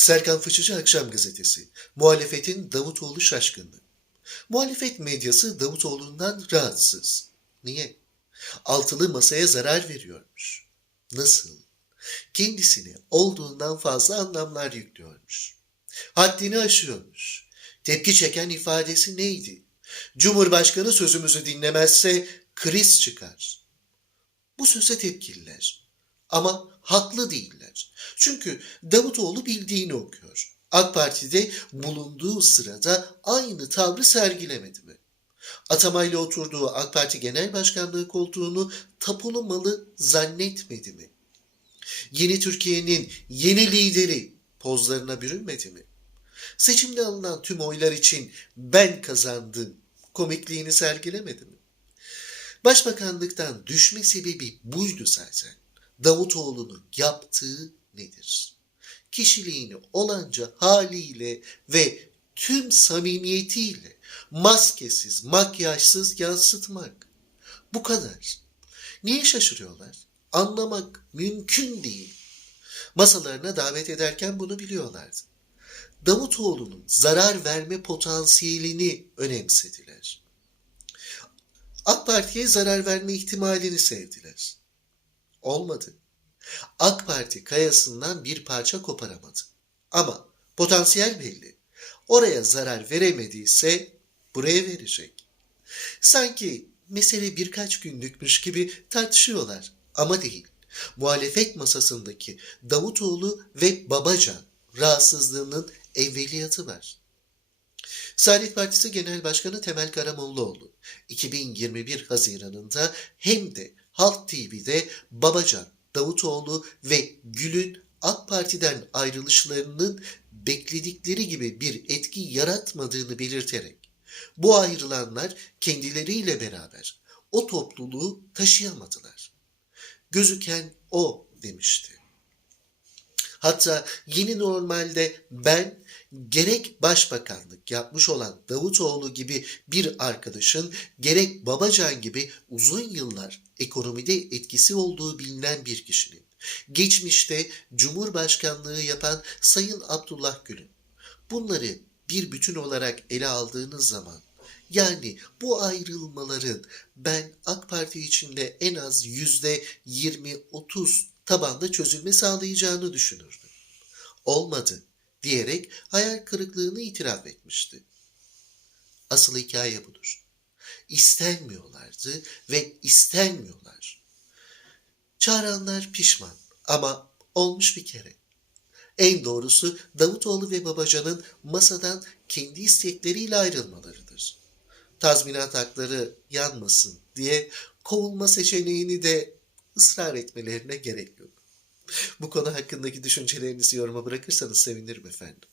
Serkan Fıçıcı Akşam Gazetesi. Muhalefetin Davutoğlu şaşkınlığı. Muhalefet medyası Davutoğlu'ndan rahatsız. Niye? Altılı masaya zarar veriyormuş. Nasıl? Kendisine olduğundan fazla anlamlar yüklüyormuş. Haddini aşıyormuş. Tepki çeken ifadesi neydi? Cumhurbaşkanı sözümüzü dinlemezse kriz çıkar. Bu söze tepkililer. Ama haklı değiller. Çünkü Davutoğlu bildiğini okuyor. AK Parti'de bulunduğu sırada aynı tavrı sergilemedi mi? Atamayla oturduğu AK Parti Genel Başkanlığı koltuğunu tapulu malı zannetmedi mi? Yeni Türkiye'nin yeni lideri pozlarına bürünmedi mi? Seçimde alınan tüm oylar için ben kazandım komikliğini sergilemedi mi? Başbakanlıktan düşme sebebi buydu zaten. Davutoğlu'nun yaptığı nedir? Kişiliğini olanca haliyle ve tüm samimiyetiyle maskesiz, makyajsız yansıtmak. Bu kadar. Niye şaşırıyorlar? Anlamak mümkün değil. Masalarına davet ederken bunu biliyorlardı. Davutoğlu'nun zarar verme potansiyelini önemsediler. AK Parti'ye zarar verme ihtimalini sevdiler. Olmadı. AK Parti kayasından bir parça koparamadı. Ama potansiyel belli. Oraya zarar veremediyse buraya verecek. Sanki mesele birkaç günlükmüş gibi tartışıyorlar ama değil. Muhalefet masasındaki Davutoğlu ve Babacan rahatsızlığının evveliyatı var. Saadet Partisi Genel Başkanı Temel Karamollaoğlu 2021 Haziran'ında hem de Halk TV'de Babacan, Davutoğlu ve Gül'ün AK Parti'den ayrılışlarının bekledikleri gibi bir etki yaratmadığını belirterek bu ayrılanlar kendileriyle beraber o topluluğu taşıyamadılar. Gözüken o demişti. Hatta yeni normalde ben gerek başbakanlık yapmış olan Davutoğlu gibi bir arkadaşın gerek Babacan gibi uzun yıllar ekonomide etkisi olduğu bilinen bir kişinin geçmişte Cumhurbaşkanlığı yapan Sayın Abdullah Gül'ün bunları bir bütün olarak ele aldığınız zaman yani bu ayrılmaların ben AK Parti içinde en az yüzde 20-30 tabanda çözülme sağlayacağını düşünürdüm. Olmadı diyerek hayal kırıklığını itiraf etmişti. Asıl hikaye budur. İstenmiyorlardı ve istenmiyorlar. Çağıranlar pişman ama olmuş bir kere. En doğrusu Davutoğlu ve Babacan'ın masadan kendi istekleriyle ayrılmalarıdır. Tazminat hakları yanmasın diye kovulma seçeneğini de ısrar etmelerine gerek yok. Bu konu hakkındaki düşüncelerinizi yoruma bırakırsanız sevinirim efendim.